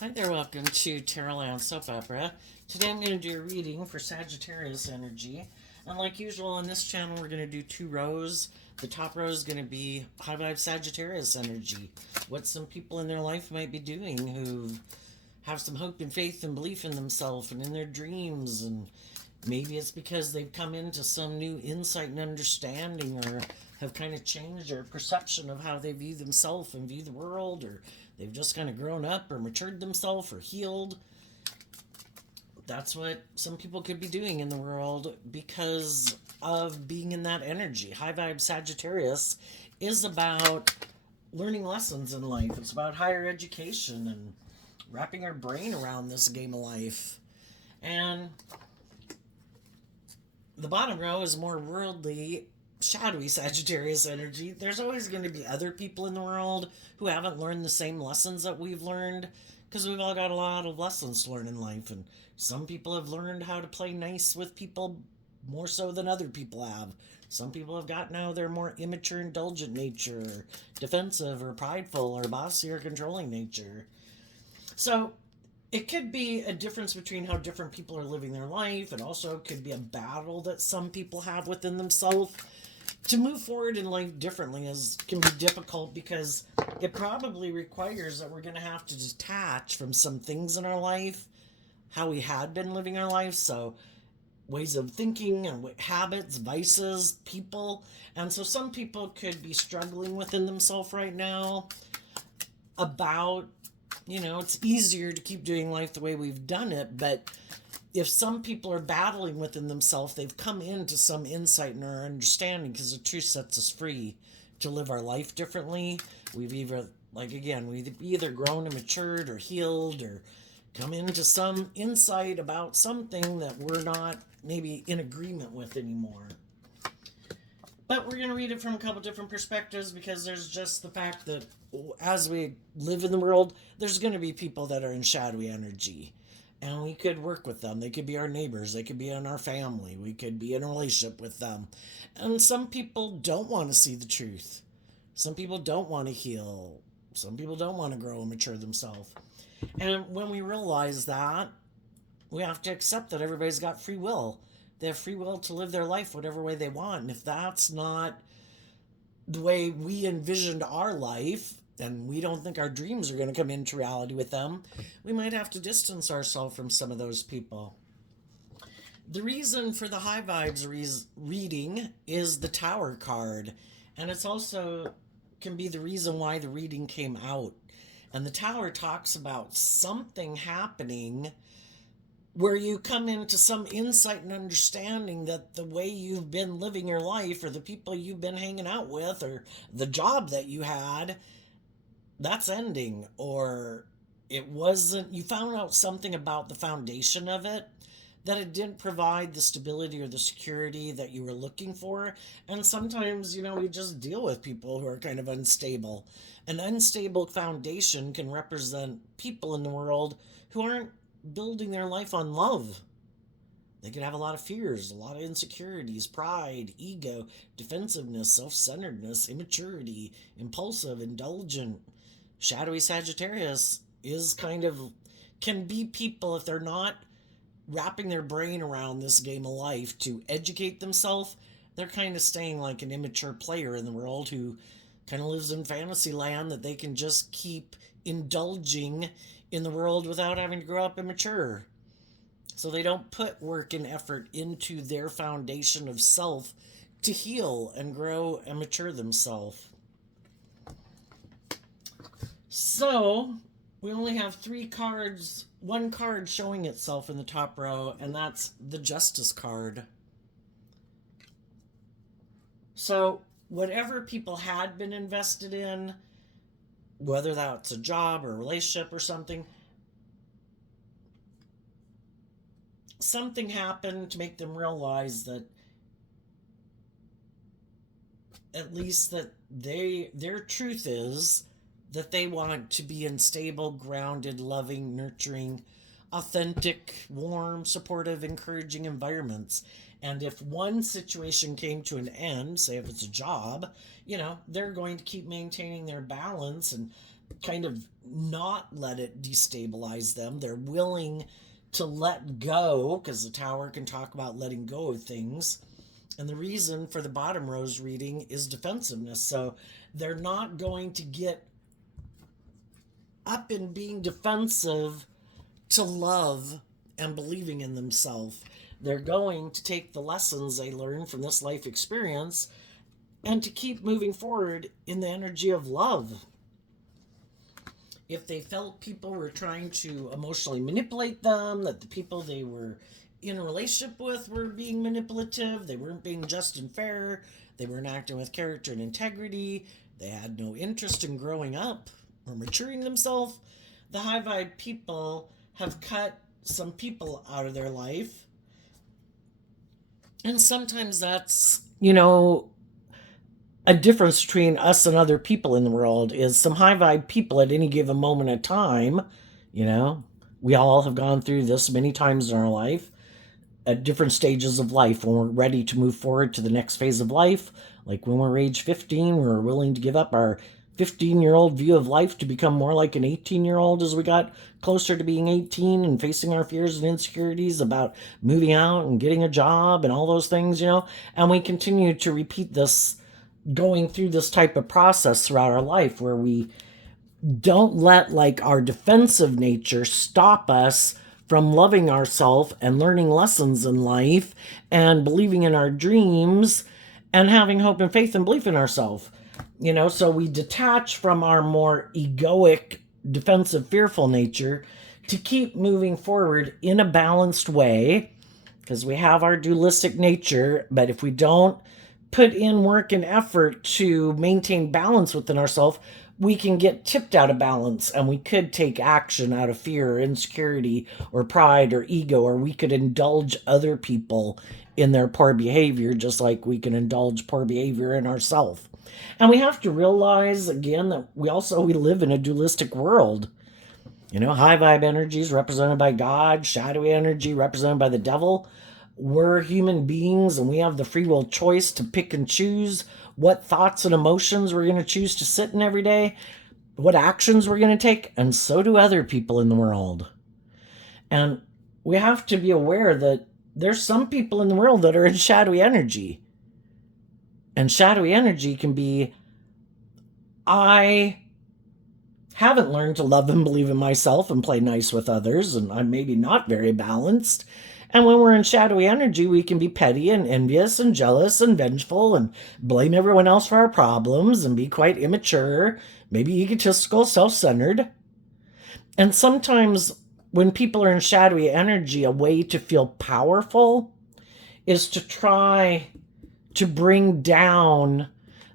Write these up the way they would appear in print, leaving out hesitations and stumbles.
Hi there, welcome to Terraland Soap Opera. Today I'm going to do a reading for Sagittarius energy. And like usual on this channel, we're going to do two rows. The top row is going to be high vibe Sagittarius energy. What some people in their life might be doing who have some hope and faith and belief in themselves and in their dreams. And maybe it's because they've come into some new insight and understanding, or have kind of changed their perception of how they view themselves and view the world, or they've just kind of grown up or matured themselves or healed. That's what some people could be doing in the world because of being in that energy. High vibe Sagittarius is about learning lessons in life. It's about higher education and wrapping our brain around this game of life. And the bottom row is more worldly, shadowy Sagittarius energy. There's always going to be other people in the world who haven't learned the same lessons that we've learned, because we've all got a lot of lessons to learn in life. And some people have learned how to play nice with people more so than other people have. Some people have got now their more immature, indulgent nature, defensive or prideful or bossy or controlling nature. So it could be a difference between how different people are living their life. It also could be a battle that some people have within themselves. To move forward in life differently can be difficult, because it probably requires that we're going to have to detach from some things in our life, how we had been living our life. So ways of thinking and habits, vices, people. And so some people could be struggling within themselves right now about, it's easier to keep doing life the way we've done it. But if some people are battling within themselves, they've come into some insight and our understanding, because the truth sets us free to live our life differently. We've either grown and matured or healed, or come into some insight about something that we're not maybe in agreement with anymore. But we're going to read it from a couple different perspectives, because there's just the fact that as we live in the world, there's going to be people that are in shadowy energy. And we could work with them. They could be our neighbors. They could be in our family. We could be in a relationship with them. And some people don't want to see the truth. Some people don't want to heal. Some people don't want to grow and mature themselves. And when we realize that, we have to accept that everybody's got free will. They have free will to live their life whatever way they want. And if that's not the way we envisioned our life, and we don't think our dreams are going to come into reality with them, we might have to distance ourselves from some of those people. The reason for the high vibes reading is the Tower card, and it's also can be the reason why the reading came out. And the Tower talks about something happening where you come into some insight and understanding that the way you've been living your life, or the people you've been hanging out with, or the job that you had, that's ending. Or it wasn't, you found out something about the foundation of it, that it didn't provide the stability or the security that you were looking for. And sometimes, we just deal with people who are kind of unstable. An unstable foundation can represent people in the world who aren't building their life on love. They could have a lot of fears, a lot of insecurities, pride, ego, defensiveness, self-centeredness, immaturity, impulsive, indulgent. Shadowy Sagittarius can be people, if they're not wrapping their brain around this game of life to educate themselves, they're kind of staying like an immature player in the world who kind of lives in fantasy land, that they can just keep indulging in the world without having to grow up and mature. So they don't put work and effort into their foundation of self to heal and grow and mature themselves. So we only have three cards, one card showing itself in the top row, and that's the Justice card. So whatever people had been invested in, whether that's a job or a relationship or something happened to make them realize that at least that their truth is that they want to be in stable, grounded, loving, nurturing, authentic, warm, supportive, encouraging environments. And if one situation came to an end, say if it's a job, they're going to keep maintaining their balance and kind of not let it destabilize them. They're willing to let go, because the tower can talk about letting go of things. And the reason for the bottom rose reading is defensiveness. So they're not going to get up in being defensive to love and believing in themselves. They're going to take the lessons they learn from this life experience and to keep moving forward in the energy of love. If they felt people were trying to emotionally manipulate them, that the people they were in a relationship with were being manipulative, they weren't being just and fair, they weren't acting with character and integrity, they had no interest in growing up or maturing themselves, the high vibe people have cut some people out of their life. And sometimes that's, a difference between us and other people in the world is some high vibe people at any given moment in time. We all have gone through this many times in our life at different stages of life when we're ready to move forward to the next phase of life. Like when we're age 15, we're willing to give up our 15-year-old view of life to become more like an 18-year-old as we got closer to being 18 and facing our fears and insecurities about moving out and getting a job and all those things, And we continue to repeat this, going through this type of process throughout our life where we don't let our defensive nature stop us from loving ourselves and learning lessons in life and believing in our dreams and having hope and faith and belief in ourselves. So we detach from our more egoic, defensive, fearful nature to keep moving forward in a balanced way, because we have our dualistic nature. But if we don't put in work and effort to maintain balance within ourselves, we can get tipped out of balance, and we could take action out of fear or insecurity or pride or ego, or we could indulge other people in their poor behavior, just like we can indulge poor behavior in ourselves. And we have to realize, again, that we live in a dualistic world. High vibe energy is represented by God, shadowy energy represented by the devil. We're human beings, and we have the free will choice to pick and choose what thoughts and emotions we're going to choose to sit in every day, what actions we're going to take, and so do other people in the world. And we have to be aware that there's some people in the world that are in shadowy energy. And shadowy energy can be, I haven't learned to love and believe in myself and play nice with others, and I'm maybe not very balanced. And when we're in shadowy energy, we can be petty and envious and jealous and vengeful and blame everyone else for our problems and be quite immature, maybe egotistical, self-centered. And sometimes when people are in shadowy energy, a way to feel powerful is to try to bring down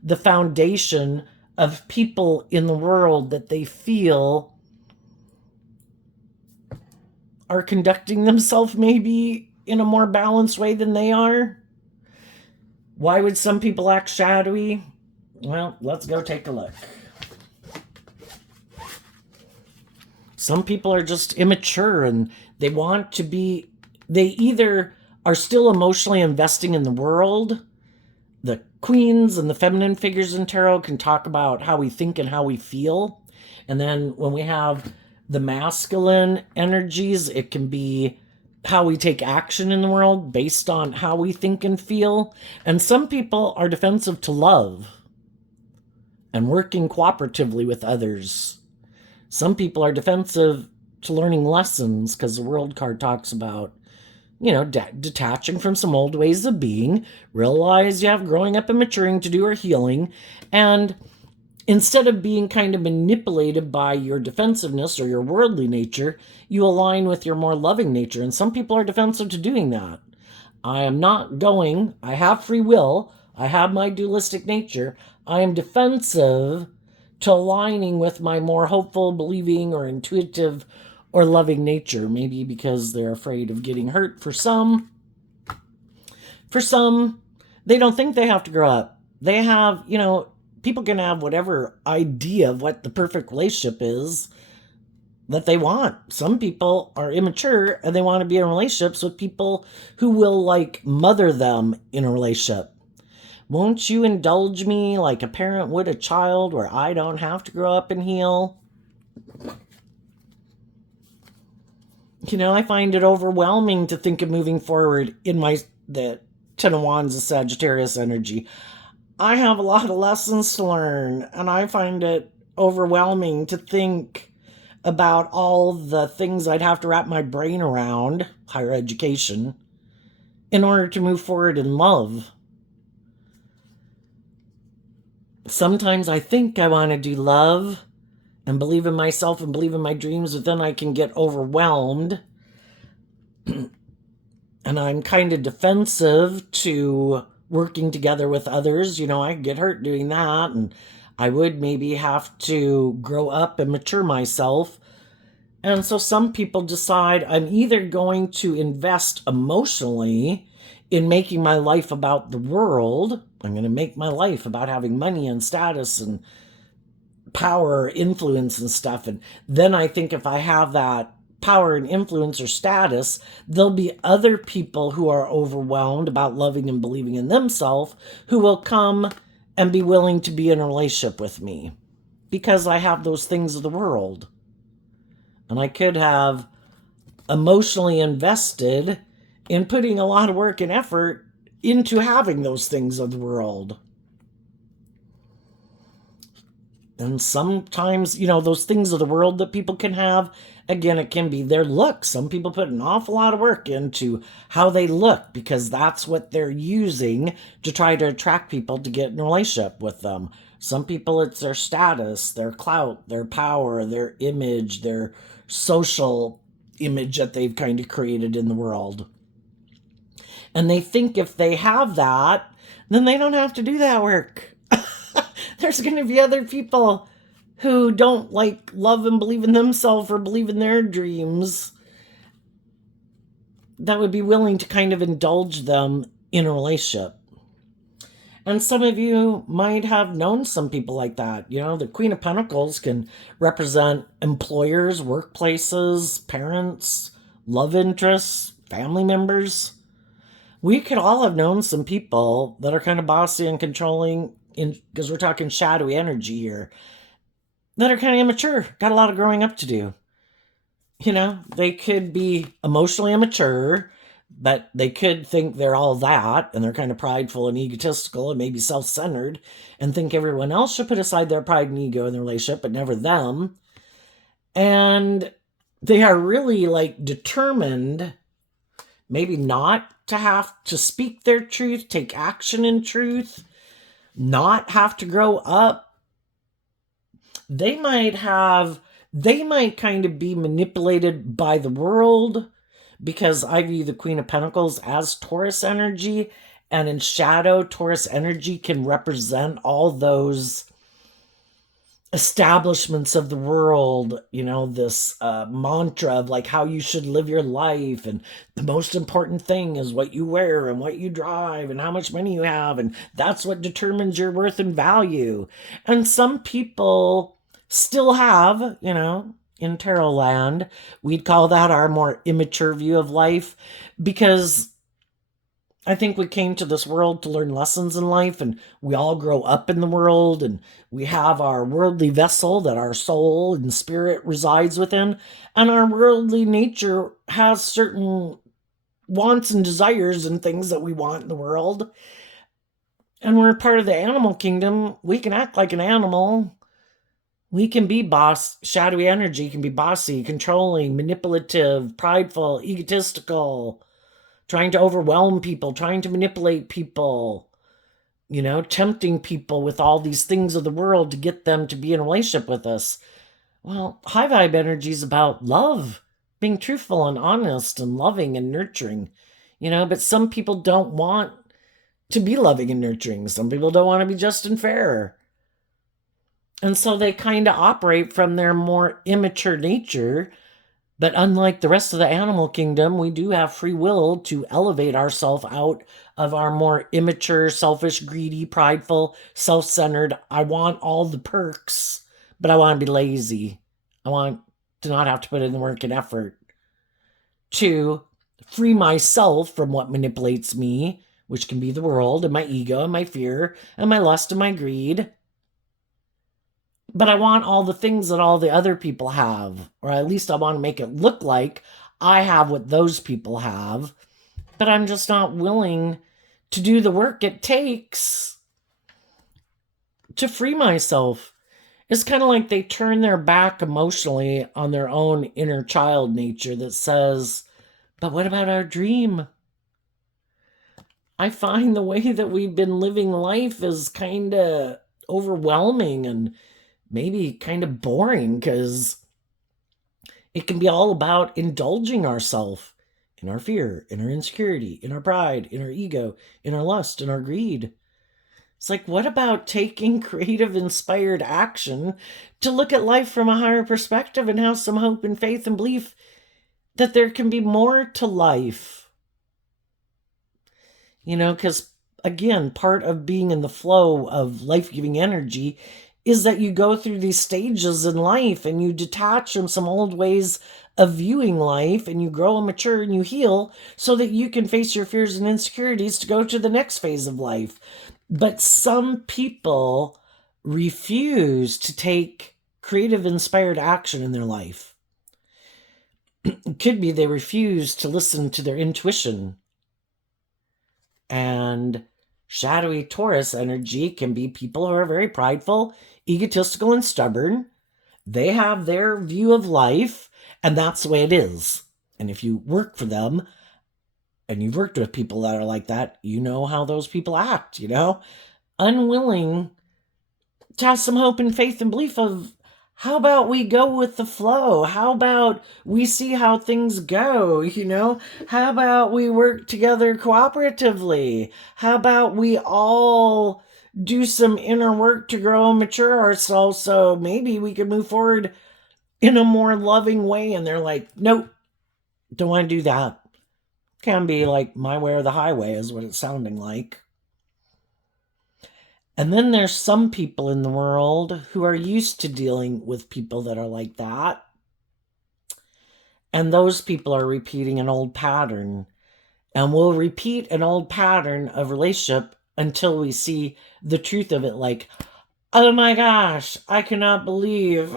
the foundation of people in the world that they feel are conducting themselves maybe in a more balanced way than they are. Why would some people act shadowy? Well, let's go take a look. Some people are just immature, and they either are still emotionally investing in the world. The queens and the feminine figures in tarot can talk about how we think and how we feel. And then when we have the masculine energies, it can be how we take action in the world based on how we think and feel. And some people are defensive to love and working cooperatively with others. Some people are defensive to learning lessons, because the World card talks about detaching from some old ways of being, realize you have growing up and maturing to do or healing, and instead of being kind of manipulated by your defensiveness or your worldly nature, you align with your more loving nature. And some people are defensive to doing that. I have free will, I have my dualistic nature, I am defensive to aligning with my more hopeful, believing, or intuitive or loving nature, maybe because they're afraid of getting hurt. For some, they don't think they have to grow up. They have, people can have whatever idea of what the perfect relationship is, that they want. Some people are immature and they want to be in relationships with people who will like mother them in a relationship. Won't you indulge me like a parent would a child, where I don't have to grow up and heal? I find it overwhelming to think of moving forward in the Ten of Wands of Sagittarius energy. I have a lot of lessons to learn, and I find it overwhelming to think about all the things I'd have to wrap my brain around, higher education, in order to move forward in love. Sometimes I think I want to do love and believe in myself and believe in my dreams, but then I can get overwhelmed. And I'm kind of defensive to working together with others. I get hurt doing that, and I would maybe have to grow up and mature myself. And so some people decide I'm either going to invest emotionally in making my life about the world. I'm going to make my life about having money and status and power, influence and stuff. And then I think if I have that power and influence or status, there'll be other people who are overwhelmed about loving and believing in themselves who will come and be willing to be in a relationship with me because I have those things of the world. And I could have emotionally invested in putting a lot of work and effort into having those things of the world. And sometimes, those things of the world that people can have, again, it can be their look. Some people put an awful lot of work into how they look because that's what they're using to try to attract people to get in a relationship with them. Some people, it's their status, their clout, their power, their image, their social image that they've kind of created in the world. And they think if they have that, then they don't have to do that work. There's going to be other people who don't like love and believe in themselves or believe in their dreams that would be willing to kind of indulge them in a relationship. And some of you might have known some people like that. The Queen of Pentacles can represent employers, workplaces, parents, love interests, family members. We could all have known some people that are kind of bossy and controlling, because we're talking shadowy energy here, that are kind of immature, got a lot of growing up to do. They could be emotionally immature, but they could think they're all that, and they're kind of prideful and egotistical and maybe self-centered, and think everyone else should put aside their pride and ego in the relationship, but never them. And they are really like determined maybe not to have to speak their truth, take action in truth, not have to grow up. They might kind of be manipulated by the world, because I view the Queen of Pentacles as Taurus energy, and in shadow, Taurus energy can represent all those establishments of the world, this mantra of like how you should live your life, and the most important thing is what you wear and what you drive and how much money you have, and that's what determines your worth and value. And some people still have, in tarot land, we'd call that our more immature view of life, because I think we came to this world to learn lessons in life, and we all grow up in the world, and we have our worldly vessel that our soul and spirit resides within, and our worldly nature has certain wants and desires and things that we want in the world. And we're part of the animal kingdom. We can act like an animal. We can be shadowy energy can be bossy, controlling, manipulative, prideful, egotistical, trying to overwhelm people, trying to manipulate people, tempting people with all these things of the world to get them to be in a relationship with us. Well, high vibe energy is about love, being truthful and honest and loving and nurturing, but some people don't want to be loving and nurturing. Some people don't want to be just and fair. And so they kind of operate from their more immature nature. But unlike the rest of the animal kingdom, we do have free will to elevate ourselves out of our more immature, selfish, greedy, prideful, self-centered, I want all the perks, but I want to be lazy. I want to not have to put in the work and effort to free myself from what manipulates me, which can be the world and my ego and my fear and my lust and my greed. But I want all the things that all the other people have, or at least I want to make it look like I have what those people have, but I'm just not willing to do the work it takes to free myself. It's kind of like they turn their back emotionally on their own inner child nature that says, but what about our dream? I find the way that we've been living life is kind of overwhelming and maybe kind of boring, because it can be all about indulging ourselves in our fear, in our insecurity, in our pride, in our ego, in our lust, in our greed. It's like, what about taking creative, inspired action to look at life from a higher perspective and have some hope and faith and belief that there can be more to life? You know, because again, part of being in the flow of life-giving energy is that you go through these stages in life and you detach from some old ways of viewing life, and you grow and mature and you heal so that you can face your fears and insecurities to go to the next phase of life. But some people refuse to take creative, inspired action in their life. It could be they refuse to listen to their intuition. And shadowy Taurus energy can be people who are very prideful, egotistical, and stubborn. They have their view of life, and that's the way it is. And if you work for them, and you've worked with people that are like that, you know how those people act, you know? Unwilling to have some hope and faith and belief of, how about we go with the flow? How about we see how things go, you know? How about we work together cooperatively? How about we all do some inner work to grow and mature ourselves so maybe we can move forward in a more loving way? And they're like, nope, don't want to do that. Can be like my way or the highway is what it's sounding like. And then there's some people in the world who are used to dealing with people that are like that. And those people are repeating an old pattern. And we'll repeat an old pattern of relationship until we see the truth of it. Like, oh my gosh, I cannot believe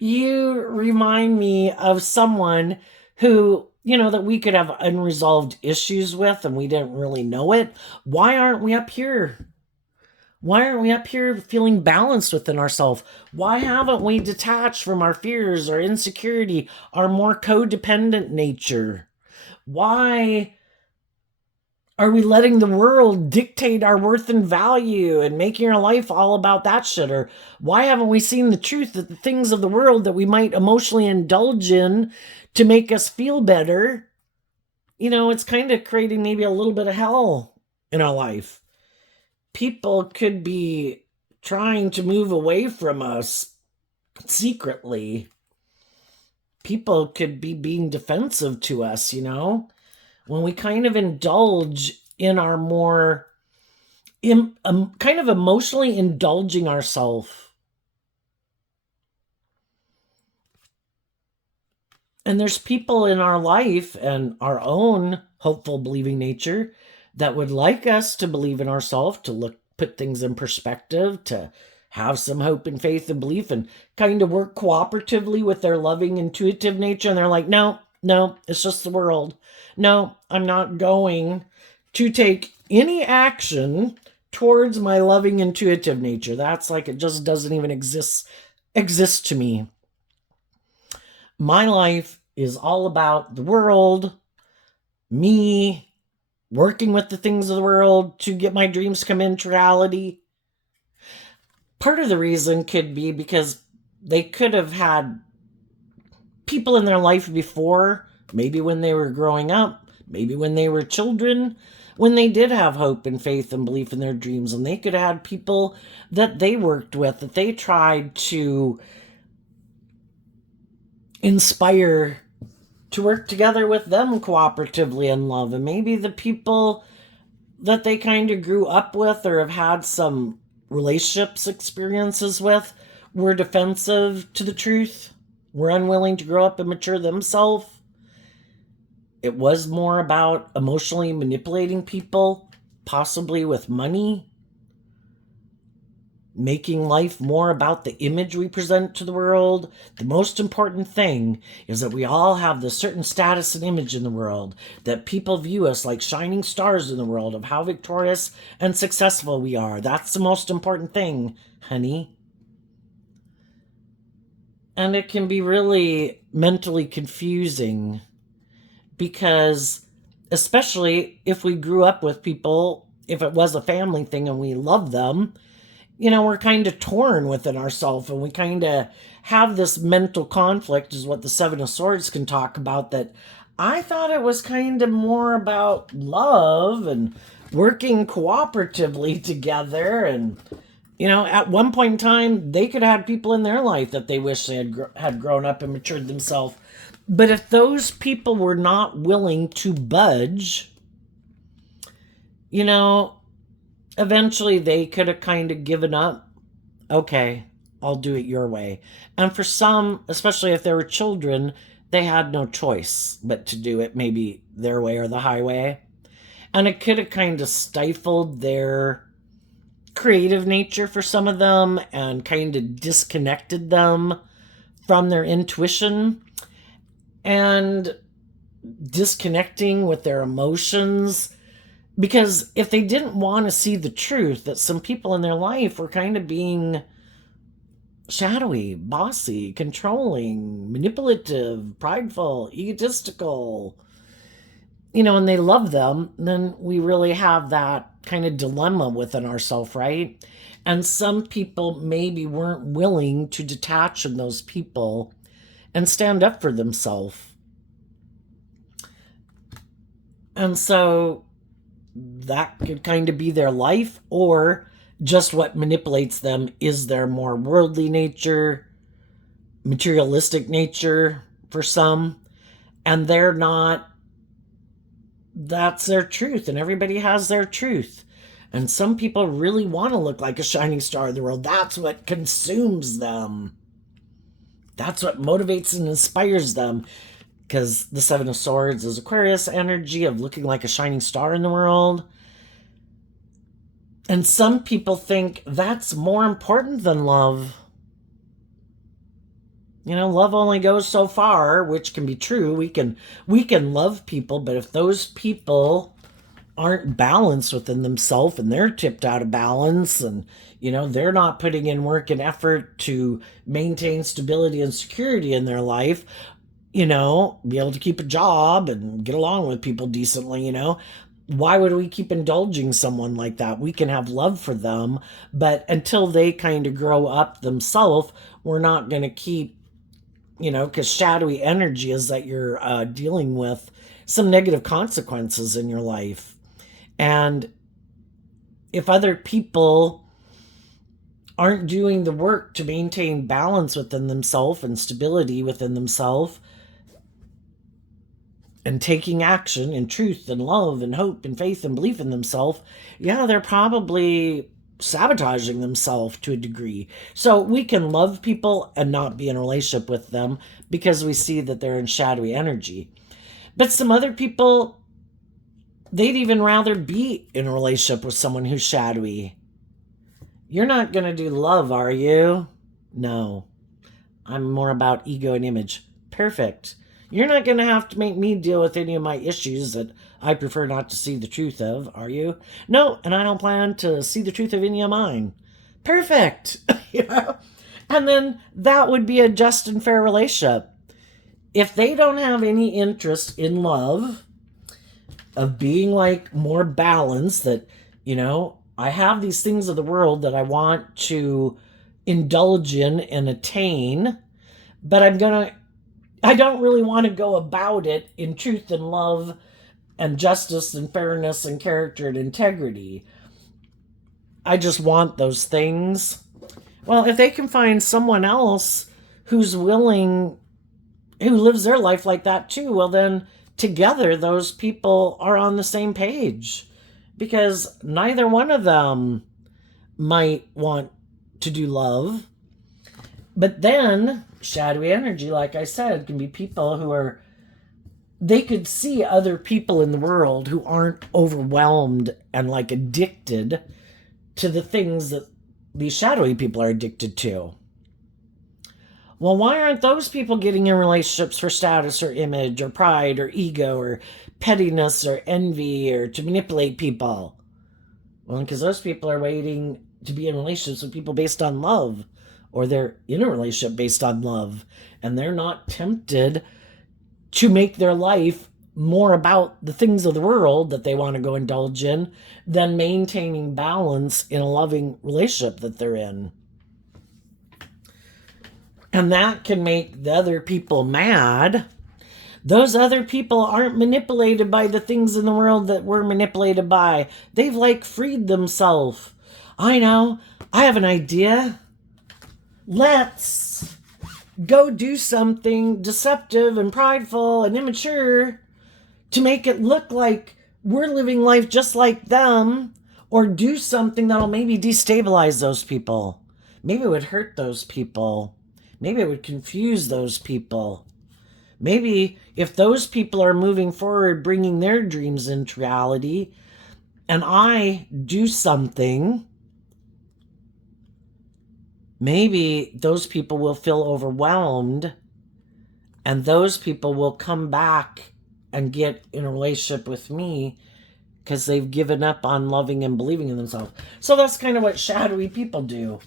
you remind me of someone who, you know, that we could have unresolved issues with and we didn't really know it. Why aren't we up here? Why aren't we up here feeling balanced within ourselves? Why haven't we detached from our fears, our insecurity, our more codependent nature? Why are we letting the world dictate our worth and value and making our life all about that shit? Or why haven't we seen the truth that the things of the world that we might emotionally indulge in to make us feel better, you know, it's kind of creating maybe a little bit of hell in our life. People could be trying to move away from us secretly. People could be being defensive to us, you know? When we kind of indulge in our more, kind of emotionally indulging ourselves. And there's people in our life and our own hopeful, believing nature that would like us to believe in ourselves, to put things in perspective, to have some hope and faith and belief, and kind of work cooperatively with their loving, intuitive nature. And they're like, no, it's just the world. No, I'm not going to take any action towards my loving, intuitive nature. That's like, it just doesn't even exist to me. My life is all about the world, me, working with the things of the world to get my dreams come into reality. Part of the reason could be because they could have had people in their life before, maybe when they were growing up, maybe when they were children, when they did have hope and faith and belief in their dreams, and they could have had people that they worked with, that they tried to inspire to work together with them cooperatively in love. And maybe the people that they kind of grew up with or have had some relationships experiences with were defensive to the truth. were unwilling to grow up and mature themselves. It was more about emotionally manipulating people, possibly with money, making life more about the image we present to the world. The most important thing is that we all have this certain status and image in the world, that people view us like shining stars in the world of how victorious and successful we are. That's the most important thing, honey. And it can be really mentally confusing because, especially if we grew up with people, if it was a family thing and we love them, we're kind of torn within ourselves, and we kind of have this mental conflict, is what the Seven of Swords can talk about, that I thought it was kind of more about love and working cooperatively together. And, at one point in time, they could have had people in their life that they wish they had grown up and matured themselves. But if those people were not willing to budge, eventually they could have kind of given up. Okay, I'll do it your way. And for some, especially if they were children, they had no choice but to do it maybe their way or the highway. And it could have kind of stifled their creative nature for some of them and kind of disconnected them from their intuition and disconnecting with their emotions. Because if they didn't want to see the truth, that some people in their life were kind of being shadowy, bossy, controlling, manipulative, prideful, egotistical, and they love them, then we really have that kind of dilemma within ourselves, right? And some people maybe weren't willing to detach from those people and stand up for themselves. And so that could kind of be their life, or just what manipulates them is their more worldly nature, materialistic nature for some, and they're not, that's their truth, and everybody has their truth. And some people really want to look like a shining star in the world. That's what consumes them. That's what motivates and inspires them. Because the Seven of Swords is Aquarius energy of looking like a shining star in the world. And some people think that's more important than love. Love only goes so far, which can be true. We can love people, but if those people aren't balanced within themselves and they're tipped out of balance, and they're not putting in work and effort to maintain stability and security in their life, be able to keep a job and get along with people decently, why would we keep indulging someone like that? We can have love for them, but until they kind of grow up themselves, we're not going to keep, because shadowy energy is that you're dealing with some negative consequences in your life. And if other people aren't doing the work to maintain balance within themselves and stability within themselves, and taking action in truth and love and hope and faith and belief in themselves, they're probably sabotaging themselves to a degree. So we can love people and not be in a relationship with them because we see that they're in shadowy energy. But some other people, they'd even rather be in a relationship with someone who's shadowy. You're not going to do love, are you? No. I'm more about ego and image. Perfect. You're not going to have to make me deal with any of my issues that I prefer not to see the truth of, are you? No, and I don't plan to see the truth of any of mine. Perfect. And then that would be a just and fair relationship. If they don't have any interest in love, of being like more balanced, that, I have these things of the world that I want to indulge in and attain, but I don't really want to go about it in truth and love and justice and fairness and character and integrity. I just want those things. Well, if they can find someone else who's willing, who lives their life like that too, well then together those people are on the same page, because neither one of them might want to do love. But then shadowy energy, like I said, can be people who are, they could see other people in the world who aren't overwhelmed and like addicted to the things that these shadowy people are addicted to. Well, why aren't those people getting in relationships for status or image or pride or ego or pettiness or envy or to manipulate people? Well, because those people are waiting to be in relationships with people based on love, or they're in a relationship based on love, and they're not tempted to make their life more about the things of the world that they want to go indulge in than maintaining balance in a loving relationship that they're in. And that can make the other people mad. Those other people aren't manipulated by the things in the world that we're manipulated by. They've like freed themselves. I know. I have an idea. Let's go do something deceptive and prideful and immature to make it look like we're living life just like them, or do something that'll maybe destabilize those people. Maybe it would hurt those people. Maybe it would confuse those people. Maybe if those people are moving forward, bringing their dreams into reality, and I do something, maybe those people will feel overwhelmed, and those people will come back and get in a relationship with me because they've given up on loving and believing in themselves. So that's kind of what shadowy people do.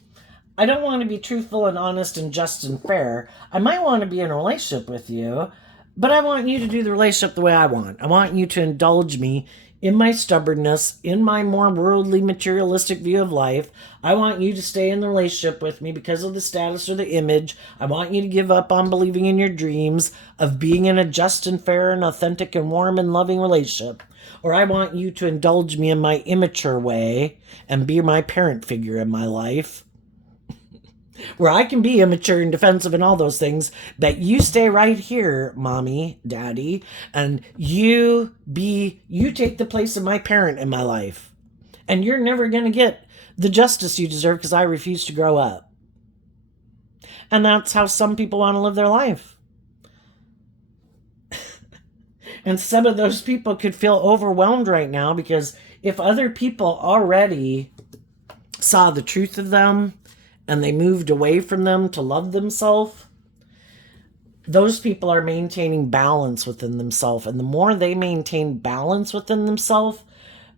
I don't want to be truthful and honest and just and fair. I might want to be in a relationship with you, but I want you to do the relationship the way I want. I want you to indulge me in my stubbornness, in my more worldly, materialistic view of life. I want you to stay in the relationship with me because of the status or the image. I want you to give up on believing in your dreams of being in a just and fair and authentic and warm and loving relationship. Or I want you to indulge me in my immature way and be my parent figure in my life, where I can be immature and defensive and all those things, but you stay right here, mommy, daddy, and you take the place of my parent in my life. And you're never going to get the justice you deserve because I refuse to grow up. And that's how some people want to live their life. And some of those people could feel overwhelmed right now because if other people already saw the truth of them and they moved away from them to love themselves, those people are maintaining balance within themselves. And the more they maintain balance within themselves,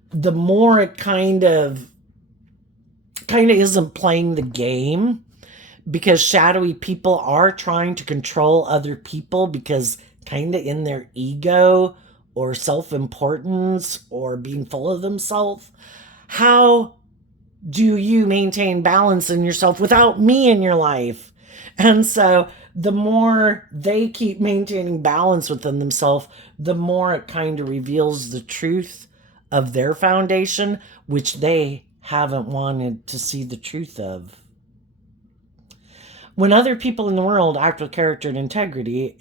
the more it kind of isn't playing the game, because shadowy people are trying to control other people because kind of in their ego or self-importance or being full of themselves. How do you maintain balance in yourself without me in your life? And so the more they keep maintaining balance within themselves, the more it kind of reveals the truth of their foundation, which they haven't wanted to see the truth of. When other people in the world act with character and integrity,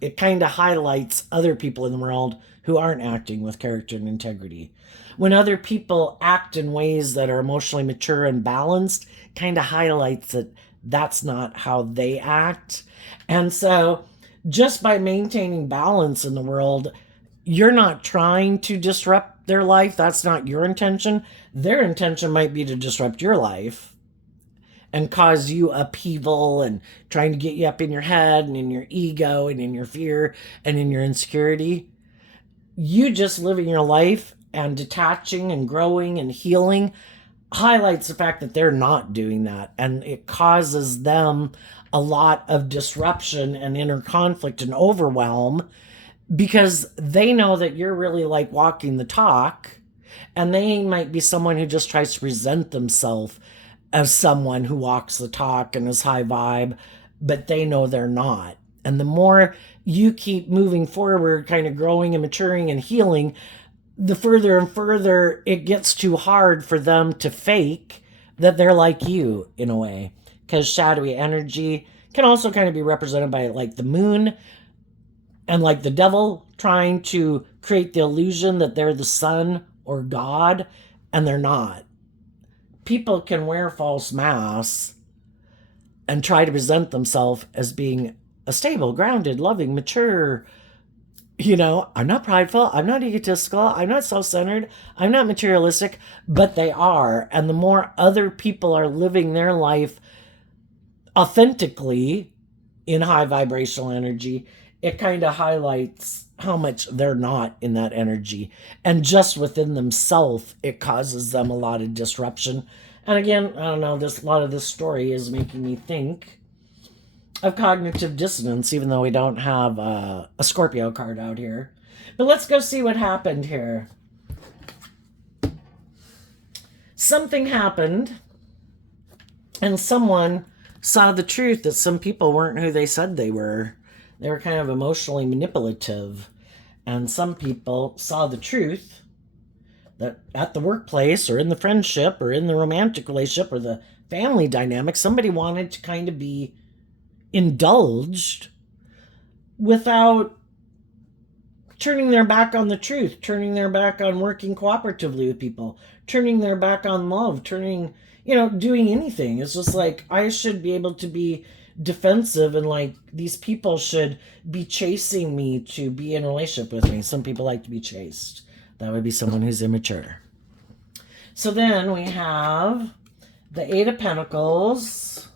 it kind of highlights other people in the world who aren't acting with character and integrity. When other people act in ways that are emotionally mature and balanced, kind of highlights that that's not how they act. And so just by maintaining balance in the world, you're not trying to disrupt their life. That's not your intention. Their intention might be to disrupt your life and cause you upheaval and trying to get you up in your head and in your ego and in your fear and in your insecurity. You just living your life and detaching and growing and healing highlights the fact that they're not doing that. And it causes them a lot of disruption and inner conflict and overwhelm because they know that you're really like walking the talk, and they might be someone who just tries to present themselves as someone who walks the talk and is high vibe, but they know they're not. And the more you keep moving forward, kind of growing and maturing and healing, the further and further it gets too hard for them to fake that they're like you in a way. Because shadowy energy can also kind of be represented by like the moon and like the devil trying to create the illusion that they're the sun or God, and they're not. People can wear false masks and try to present themselves as being a stable, grounded, loving, mature, I'm not prideful, I'm not egotistical, I'm not self-centered, I'm not materialistic, but they are. And the more other people are living their life authentically in high vibrational energy, it kind of highlights how much they're not in that energy. And just within themselves, it causes them a lot of disruption. And again, I don't know, a lot of this story is making me think of cognitive dissonance, even though we don't have a Scorpio card out here. But let's go see what happened here. Something happened, and someone saw the truth that some people weren't who they said they were. They were kind of emotionally manipulative. And some people saw the truth that at the workplace or in the friendship or in the romantic relationship or the family dynamic, somebody wanted to kind of be indulged without turning their back on the truth, turning their back on working cooperatively with people, turning their back on love, doing anything. It's just like, I should be able to be defensive and like these people should be chasing me to be in a relationship with me. Some people like to be chased. That would be someone who's immature. So then we have the Eight of Pentacles,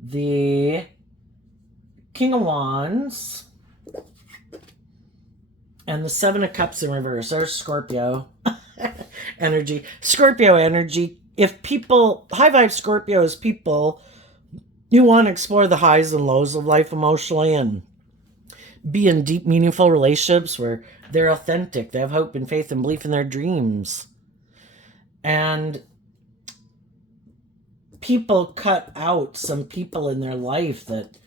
the King of Wands, and the Seven of Cups in reverse. There's Scorpio energy. Scorpio energy. If people, high vibe Scorpio is people who want to explore the highs and lows of life emotionally and be in deep, meaningful relationships where they're authentic. They have hope and faith and belief in their dreams. And people cut out some people in their life that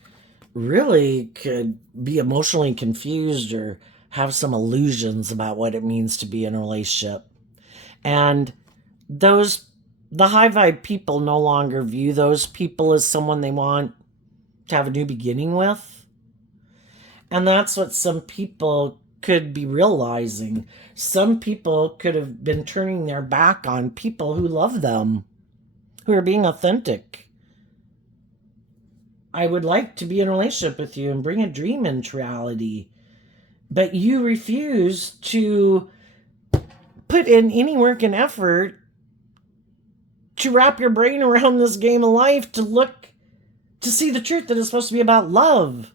really could be emotionally confused or have some illusions about what it means to be in a relationship. And the high vibe people no longer view those people as someone they want to have a new beginning with. And that's what some people could be realizing. Some people could have been turning their back on people who love them, who are being authentic. I would like to be in a relationship with you and bring a dream into reality. But you refuse to put in any work and effort to wrap your brain around this game of life, to see the truth that is supposed to be about love.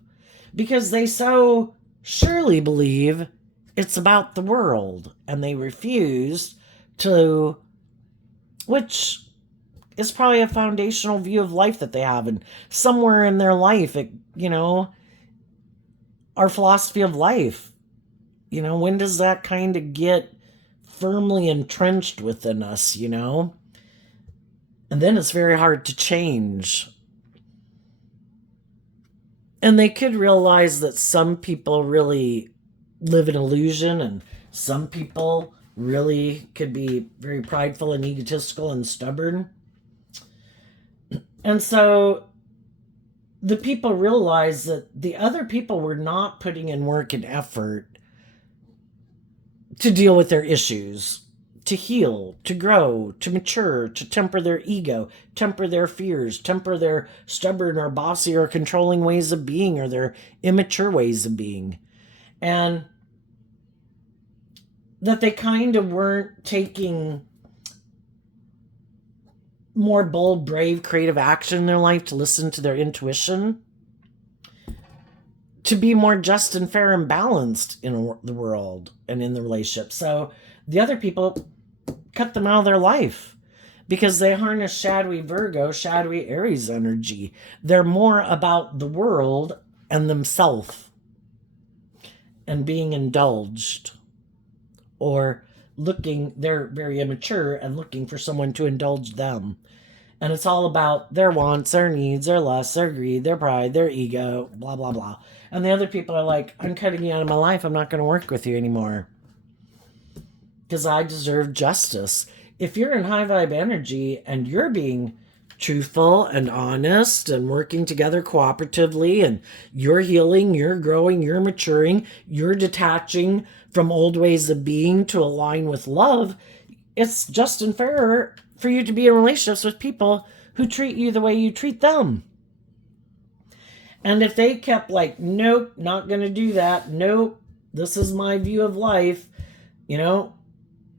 Because they so surely believe it's about the world. And they refuse to, which is probably a foundational view of life that they have. And somewhere in their life, our philosophy of life, when does that kind of get firmly entrenched within us, And then it's very hard to change. And they could realize that some people really live in illusion, and some people really could be very prideful and egotistical and stubborn. And so the people realized that the other people were not putting in work and effort to deal with their issues, to heal, to grow, to mature, to temper their ego, temper their fears, temper their stubborn or bossy or controlling ways of being or their immature ways of being. And that they kind of weren't taking more bold, brave, creative action in their life to listen to their intuition, to be more just and fair and balanced in the world and in the relationship. So the other people cut them out of their life because they harness shadowy Virgo, shadowy Aries energy. They're more about the world and themselves and being indulged, or they're very immature and looking for someone to indulge them. And it's all about their wants, their needs, their lusts, their greed, their pride, their ego, blah, blah, blah. And the other people are like, I'm cutting you out of my life. I'm not going to work with you anymore because I deserve justice. If you're in high vibe energy and you're being truthful and honest and working together cooperatively, and you're healing, you're growing, you're maturing, you're detaching from old ways of being to align with love, it's just and fair for you to be in relationships with people who treat you the way you treat them. And if they kept like, nope, not going to do that. Nope, this is my view of life, you know,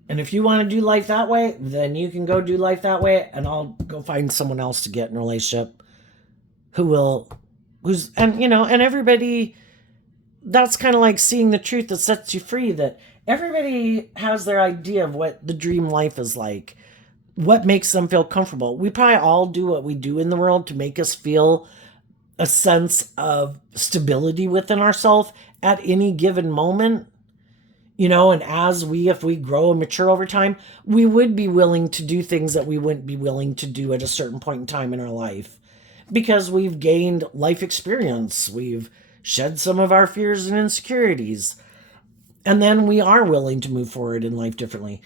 and if you want to do life that way, then you can go do life that way, and I'll go find someone else to get in a relationship and everybody, that's kind of like seeing the truth that sets you free, that everybody has their idea of what the dream life is like, what makes them feel comfortable. We probably all do what we do in the world to make us feel a sense of stability within ourselves at any given moment. And if we grow and mature over time, we would be willing to do things that we wouldn't be willing to do at a certain point in time in our life, because we've gained life experience. We've shed some of our fears and insecurities. And then we are willing to move forward in life differently.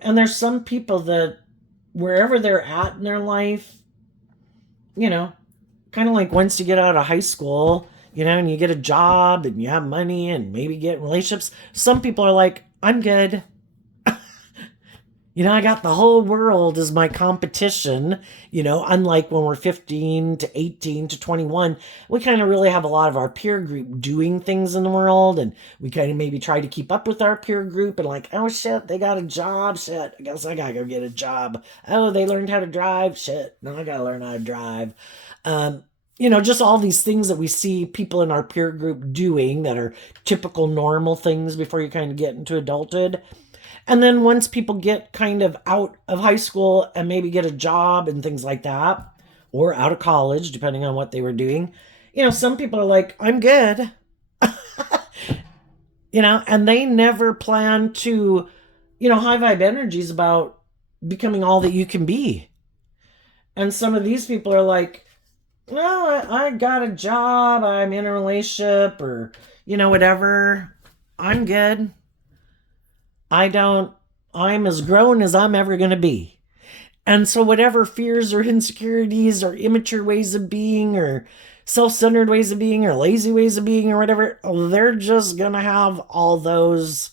And there's some people that wherever they're at in their life, kind of like once you get out of high school, and you get a job and you have money and maybe get relationships, some people are like, I'm good. I got the whole world as my competition, unlike when we're 15 to 18 to 21, we kind of really have a lot of our peer group doing things in the world. And we kind of maybe try to keep up with our peer group and like, oh shit, they got a job. Shit, I guess I gotta go get a job. Oh, they learned how to drive. Shit, now I gotta learn how to drive. Just all these things that we see people in our peer group doing that are typical normal things before you kind of get into adulthood. And then once people get kind of out of high school and maybe get a job and things like that, or out of college, depending on what they were doing, some people are like, I'm good. And they never plan to, high vibe energies about becoming all that you can be. And some of these people are like, well, I got a job, I'm in a relationship, or, whatever. I'm good. I'm as grown as I'm ever going to be. And so whatever fears or insecurities or immature ways of being or self-centered ways of being or lazy ways of being or whatever, they're just going to have all those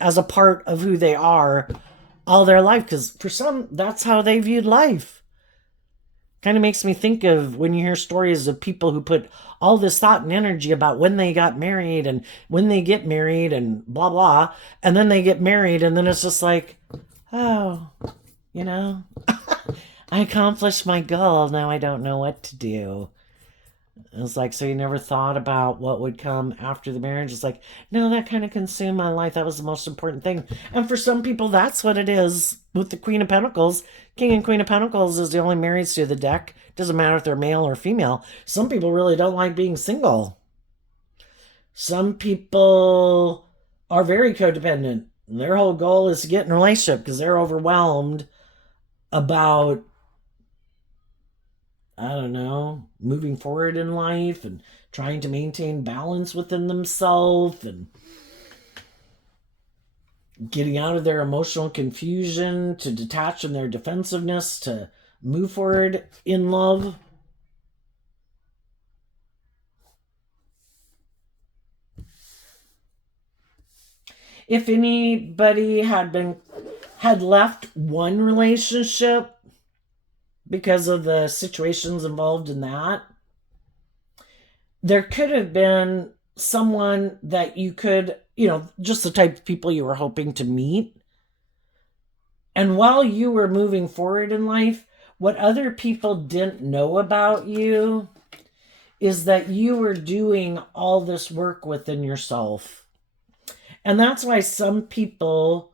as a part of who they are all their life. Because for some, that's how they viewed life. Kind of makes me think of when you hear stories of people who put all this thought and energy about when they got married and when they get married and blah, blah. And then they get married and then it's just like, oh, I accomplished my goal. Now I don't know what to do. It's like, so you never thought about what would come after the marriage? It's like, no, that kind of consumed my life. That was the most important thing. And for some people, that's what it is with the Queen of Pentacles. King and Queen of Pentacles is the only marrieds to the deck. Doesn't matter if they're male or female. Some people really don't like being single. Some people are very codependent. Their whole goal is to get in a relationship because they're overwhelmed about, I don't know, moving forward in life and trying to maintain balance within themselves and getting out of their emotional confusion, to detach from their defensiveness, to move forward in love. If anybody had left one relationship because of the situations involved in that, there could have been someone that you could, just the type of people you were hoping to meet. And while you were moving forward in life, what other people didn't know about you is that you were doing all this work within yourself. And that's why some people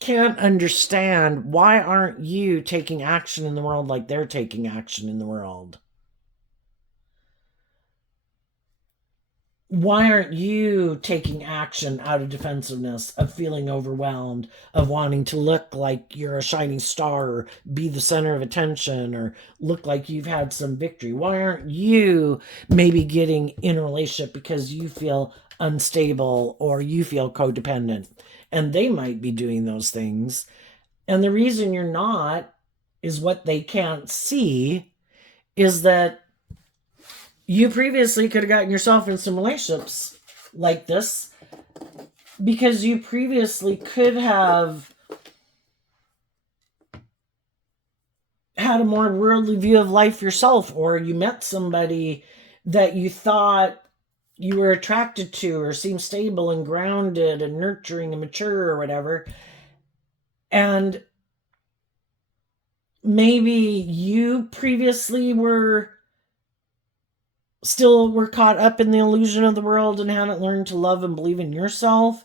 can't understand, why aren't you taking action in the world like they're taking action in the world? Why aren't you taking action out of defensiveness, of feeling overwhelmed, of wanting to look like you're a shining star or be the center of attention or look like you've had some victory? Why aren't you maybe getting in a relationship because you feel unstable or you feel codependent? And they might be doing those things. And the reason you're not is what they can't see is that you previously could have gotten yourself in some relationships like this because you previously could have had a more worldly view of life yourself, or you met somebody that you thought you were attracted to or seemed stable and grounded and nurturing and mature or whatever. And maybe you previously were caught up in the illusion of the world and hadn't learned to love and believe in yourself.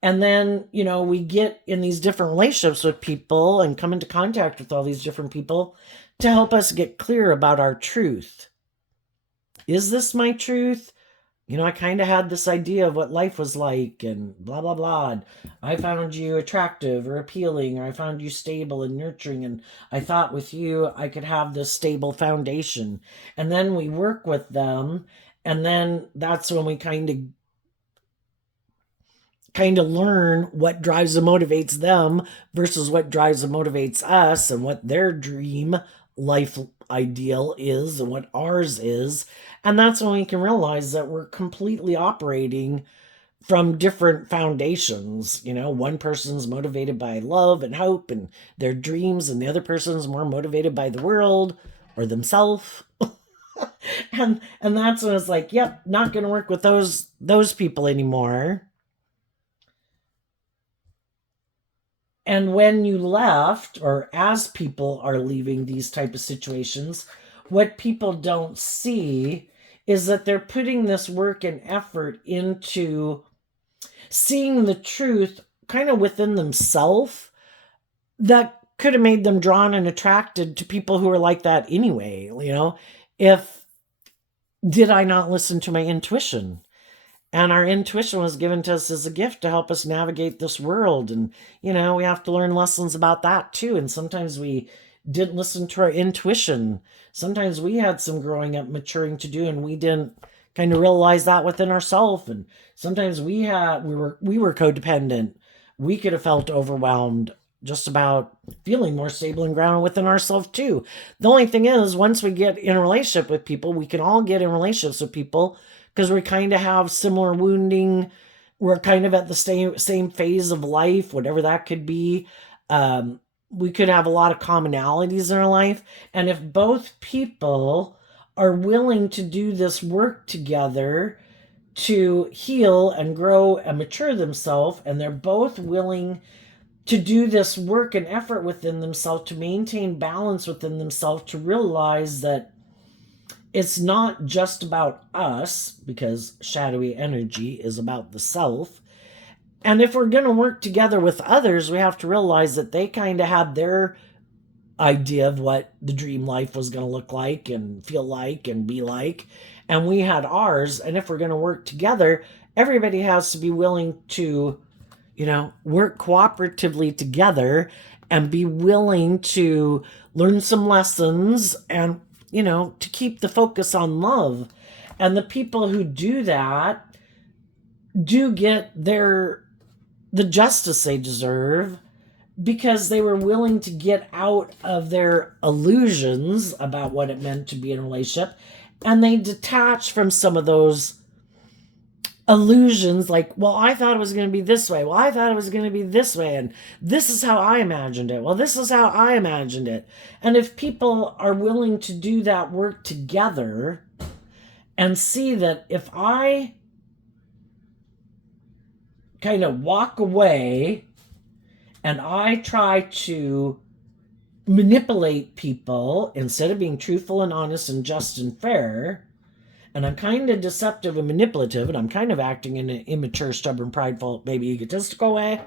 And then, we get in these different relationships with people and come into contact with all these different people to help us get clear about our truth. Is this my truth? I kind of had this idea of what life was like and blah, blah, blah. And I found you attractive or appealing, or I found you stable and nurturing. And I thought with you, I could have this stable foundation. And then we work with them. And then that's when we kind of learn what drives and motivates them versus what drives and motivates us, and what their dream life ideal is and what ours is. And that's when we can realize that we're completely operating from different foundations. One person's motivated by love and hope and their dreams, and the other person's more motivated by the world or themselves. and that's when it's like, yep, not going to work with those people anymore. And when you left, or as people are leaving these type of situations, what people don't see is that they're putting this work and effort into seeing the truth kind of within themselves that could have made them drawn and attracted to people who are like that anyway. If did I not listen to my intuition? And our intuition was given to us as a gift to help us navigate this world. And, we have to learn lessons about that too. And sometimes we didn't listen to our intuition. Sometimes we had some growing up, maturing to do, and we didn't kind of realize that within ourselves. And sometimes we were codependent. We could have felt overwhelmed just about feeling more stable and grounded within ourselves too. The only thing is, once we get in a relationship with people, we can all get in relationships with people because we kind of have similar wounding. We're kind of at the same phase of life, whatever that could be. We could have a lot of commonalities in our life. And if both people are willing to do this work together to heal and grow and mature themselves, and they're both willing to do this work and effort within themselves to maintain balance within themselves, to realize that it's not just about us, because shadowy energy is about the self. And if we're going to work together with others, we have to realize that they kind of had their idea of what the dream life was going to look like and feel like and be like. And we had ours. And if we're going to work together, everybody has to be willing to, work cooperatively together and be willing to learn some lessons and, to keep the focus on love. And the people who do that do get the justice they deserve, because they were willing to get out of their illusions about what it meant to be in a relationship, and they detach from some of those illusions, like, well, I thought it was going to be this way. Well, I thought it was going to be this way, and this is how I imagined it. Well, this is how I imagined it. And if people are willing to do that work together and see that if I kind of walk away and I try to manipulate people instead of being truthful and honest and just and fair, and I'm kind of deceptive and manipulative, and I'm kind of acting in an immature, stubborn, prideful, maybe egotistical way.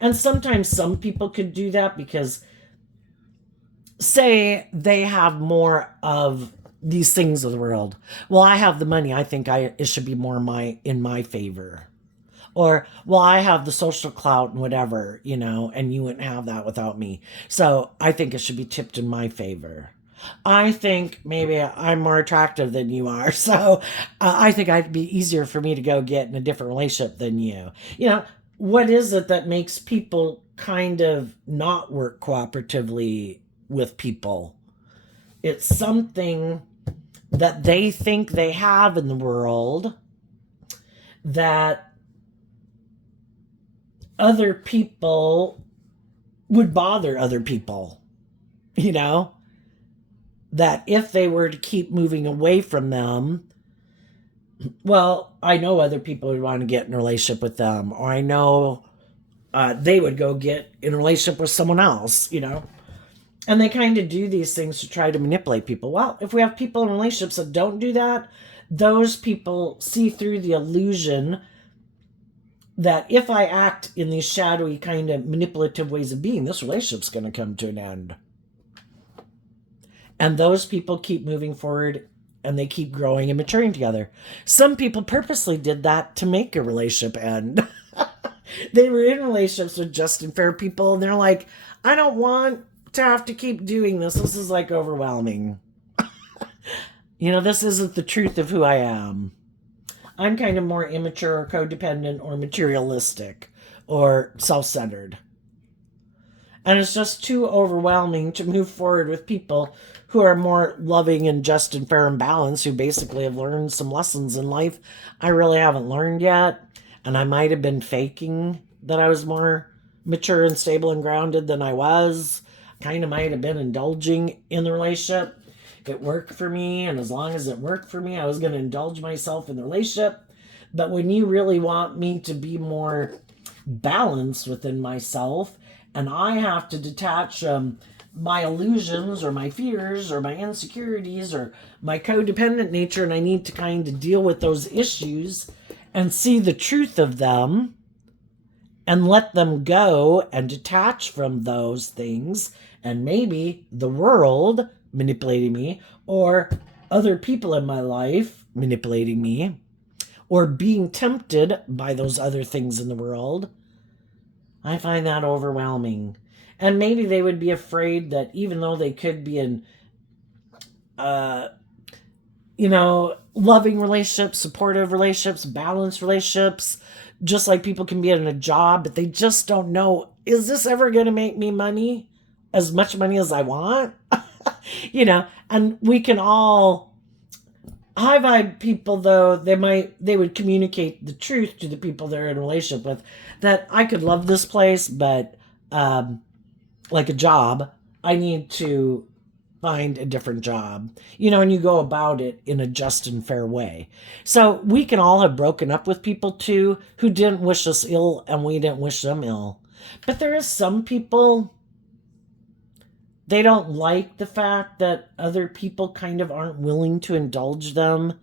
And sometimes some people could do that because, say, they have more of these things of the world. Well, I have the money. I think it should be more in my favor. Or, well, I have the social clout and whatever, and you wouldn't have that without me. So I think it should be tipped in my favor. I think maybe I'm more attractive than you are. So I think it'd be easier for me to go get in a different relationship than you. What is it that makes people kind of not work cooperatively with people? It's something that they think they have in the world that other people would bother other people, that if they were to keep moving away from them, well, I know other people would want to get in a relationship with them, or I know they would go get in a relationship with someone else, you know? And they kind of do these things to try to manipulate people. Well, if we have people in relationships that don't do that, those people see through the illusion that if I act in these shadowy kind of manipulative ways of being, this relationship's going to come to an end. And those people keep moving forward and they keep growing and maturing together. Some people purposely did that to make a relationship end. They were in relationships with just and fair people and they're like, I don't want to have to keep doing this. This is like overwhelming. You know, this isn't the truth of who I am. I'm kind of more immature or codependent or materialistic or self-centered. And it's just too overwhelming to move forward with people who are more loving and just and fair and balanced, who basically have learned some lessons in life I really haven't learned yet. And I might have been faking that I was more mature and stable and grounded than I was. Kind of might have been indulging in the relationship. It worked for me, and as long as it worked for me, I was going to indulge myself in the relationship. But when you really want me to be more balanced within myself, and I have to detach my illusions or my fears or my insecurities or my codependent nature, and I need to kind of deal with those issues and see the truth of them and let them go and detach from those things, and maybe the world manipulating me, or other people in my life manipulating me, or being tempted by those other things in the world, I find that overwhelming. And maybe they would be afraid that even though they could be in, loving relationships, supportive relationships, balanced relationships, just like people can be in a job, but they just don't know, is this ever going to make me money? As much money as I want? And we can all high vibe people, though they would communicate the truth to the people they're in a relationship with, that I could love this place, but like a job, I need to find a different job, and you go about it in a just and fair way. So we can all have broken up with people too who didn't wish us ill and we didn't wish them ill. But there is some people, they don't like the fact that other people kind of aren't willing to indulge them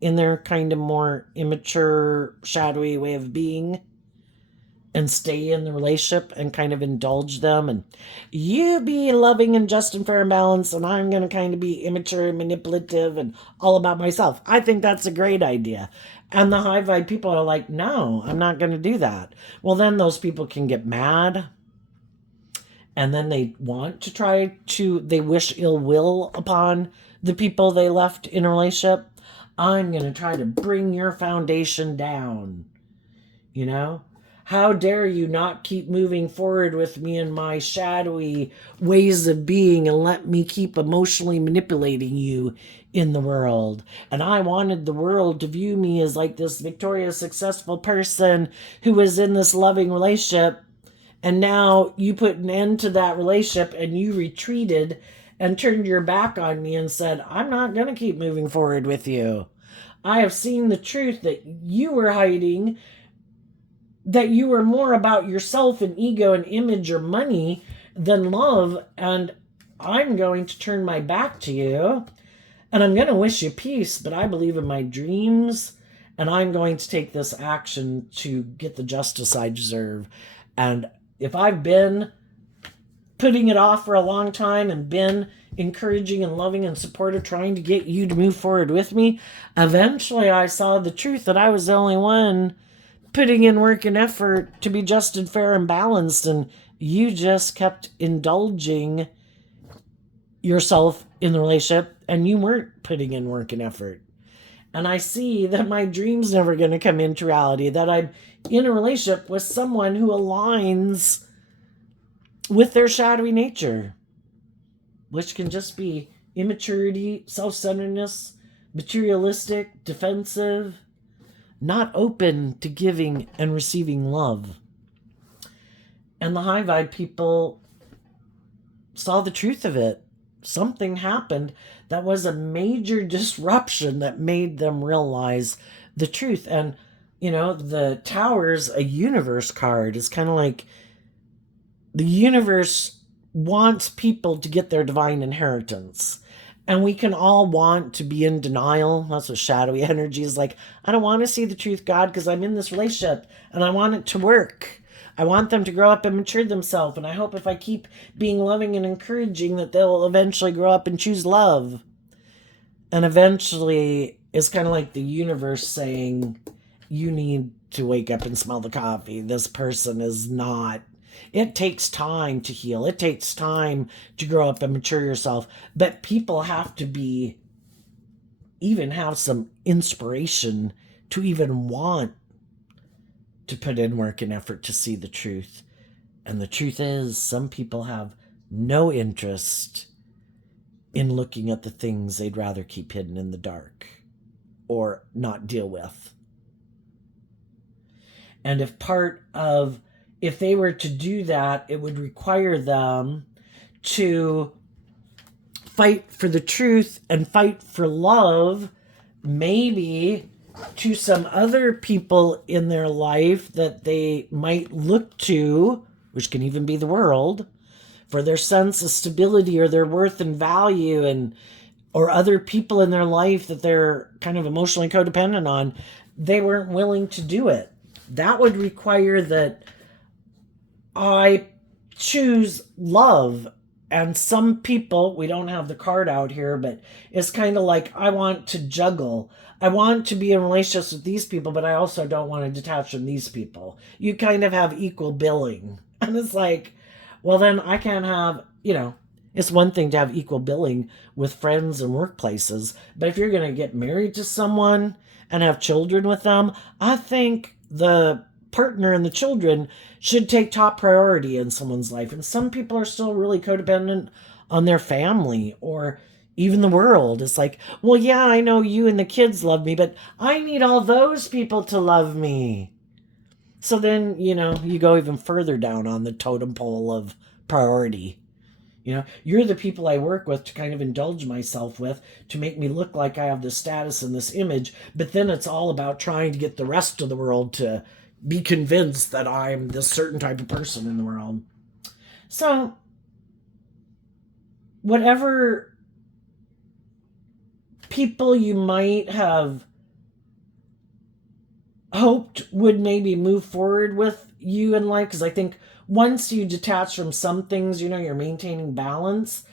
in their kind of more immature, shadowy way of being and stay in the relationship and kind of indulge them. And you be loving and just and fair and balanced, and I'm going to kind of be immature and manipulative and all about myself. I think that's a great idea. And the high vibe people are like, no, I'm not going to do that. Well, then those people can get mad. And then they want to they wish ill will upon the people they left in a relationship. I'm going to try to bring your foundation down. How dare you not keep moving forward with me in my shadowy ways of being and let me keep emotionally manipulating you in the world. And I wanted the world to view me as like this victorious, successful person who was in this loving relationship. And now you put an end to that relationship and you retreated and turned your back on me and said, I'm not going to keep moving forward with you. I have seen the truth that you were hiding, that you were more about yourself and ego and image or money than love. And I'm going to turn my back to you and I'm going to wish you peace, but I believe in my dreams and I'm going to take this action to get the justice I deserve. And if I've been putting it off for a long time and been encouraging and loving and supportive, trying to get you to move forward with me, eventually I saw the truth that I was the only one putting in work and effort to be just and fair and balanced, and you just kept indulging yourself in the relationship and you weren't putting in work and effort. And I see that my dream's never going to come into reality, that I'm in a relationship with someone who aligns with their shadowy nature, which can just be immaturity, self-centeredness, materialistic, defensive, not open to giving and receiving love. And the high vibe people saw the truth of it, something happened that was a major disruption that made them realize the truth. And, the Tower's a universe card. It's kind of like the universe wants people to get their divine inheritance. And we can all want to be in denial. That's what shadowy energy is like. I don't want to see the truth, God, because I'm in this relationship and I want it to work. I want them to grow up and mature themselves. And I hope if I keep being loving and encouraging that they'll eventually grow up and choose love. And eventually, it's kind of like the universe saying, you need to wake up and smell the coffee. This person is not. It takes time to heal. It takes time to grow up and mature yourself. But people have to even have some inspiration to even want to put in work and effort to see the truth. And the truth is, some people have no interest in looking at the things they'd rather keep hidden in the dark or not deal with. And if they were to do that, it would require them to fight for the truth and fight for love, maybe to some other people in their life that they might look to, which can even be the world, for their sense of stability or their worth and value, or other people in their life that they're kind of emotionally codependent on. They weren't willing to do it. That would require that I choose love. And some people, we don't have the card out here, but it's kind of like, I want to juggle. I want to be in relationships with these people, but I also don't want to detach from these people. You kind of have equal billing. And it's like, well, then I can't have, it's one thing to have equal billing with friends and workplaces. But if you're going to get married to someone and have children with them, I think the partner and the children should take top priority in someone's life. And some people are still really codependent on their family or even the world. It's like, well, yeah, I know you and the kids love me, but I need all those people to love me. So then, you go even further down on the totem pole of priority. You're the people I work with to kind of indulge myself with, to make me look like I have this status and this image. But then it's all about trying to get the rest of the world to be convinced that I'm this certain type of person in the world. So, whatever people you might have hoped would maybe move forward with you in life, because I think once you detach from some things, you're maintaining balance.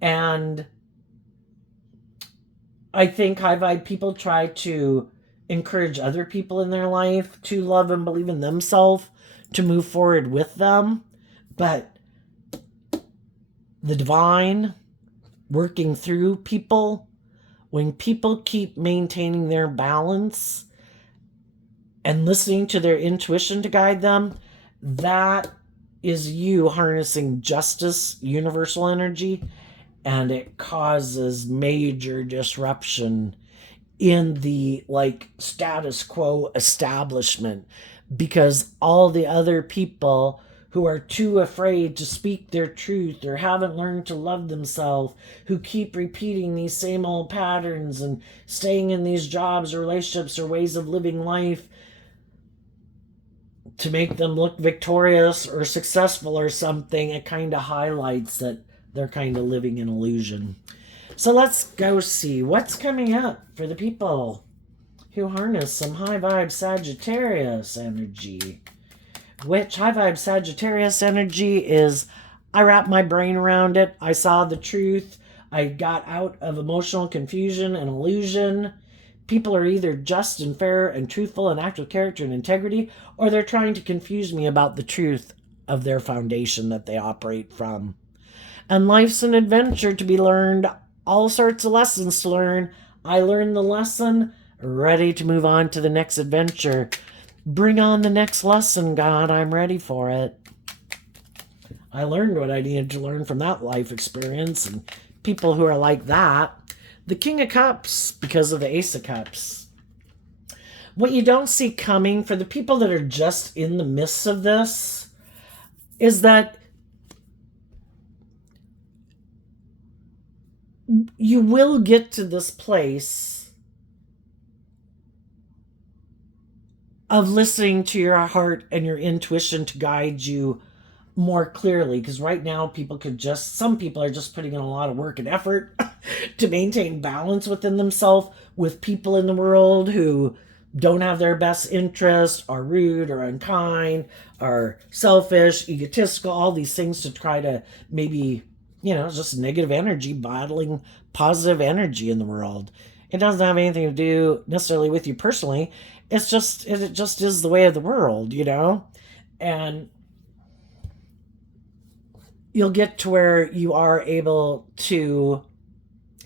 And I think high vibe people try to encourage other people in their life to love and believe in themselves, to move forward with them. But the divine working through people, when people keep maintaining their balance and listening to their intuition to guide them, that is you harnessing justice, universal energy, and it causes major disruption in the status quo establishment, because all the other people who are too afraid to speak their truth or haven't learned to love themselves, who keep repeating these same old patterns and staying in these jobs or relationships or ways of living life to make them look victorious or successful or something, it kind of highlights that they're kind of living in illusion. So let's go see what's coming up for the people who harness some high vibe Sagittarius energy. Which high vibe Sagittarius energy is, I wrap my brain around it. I saw the truth. I got out of emotional confusion and illusion. People are either just and fair and truthful and act with character and integrity, or they're trying to confuse me about the truth of their foundation that they operate from. And life's an adventure to be learned, all sorts of lessons to learn. I learned the lesson, ready to move on to the next adventure. Bring on the next lesson, God, I'm ready for it. I learned what I needed to learn from that life experience, and people who are like that. The King of Cups, because of the Ace of Cups. What you don't see coming for the people that are just in the midst of this is that you will get to this place of listening to your heart and your intuition to guide you more clearly, because right now some people are just putting in a lot of work and effort to maintain balance within themselves with people in the world who don't have their best interest, are rude or unkind, are selfish, egotistical, all these things to try to maybe, just negative energy, battling positive energy in the world. It doesn't have anything to do necessarily with you personally. It just is the way of the world, and you'll get to where you are able to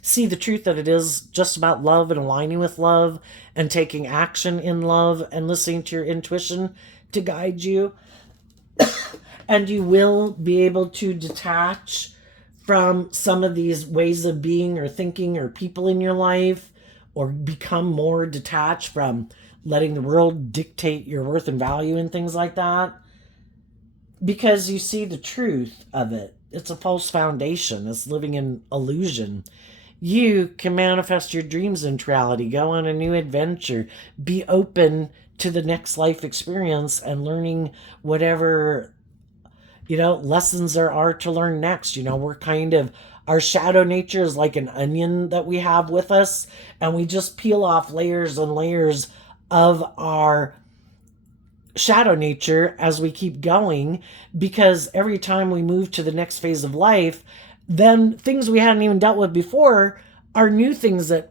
see the truth that it is just about love and aligning with love and taking action in love and listening to your intuition to guide you. And you will be able to detach from some of these ways of being or thinking or people in your life, or become more detached from letting the world dictate your worth and value and things like that, because you see the truth of it. It's a false foundation. It's living in illusion. You can manifest your dreams into reality, go on a new adventure, be open to the next life experience and learning whatever, lessons there are to learn next. Our shadow nature is like an onion that we have with us, and we just peel off layers and layers of our shadow nature as we keep going, because every time we move to the next phase of life, then things we hadn't even dealt with before are new things that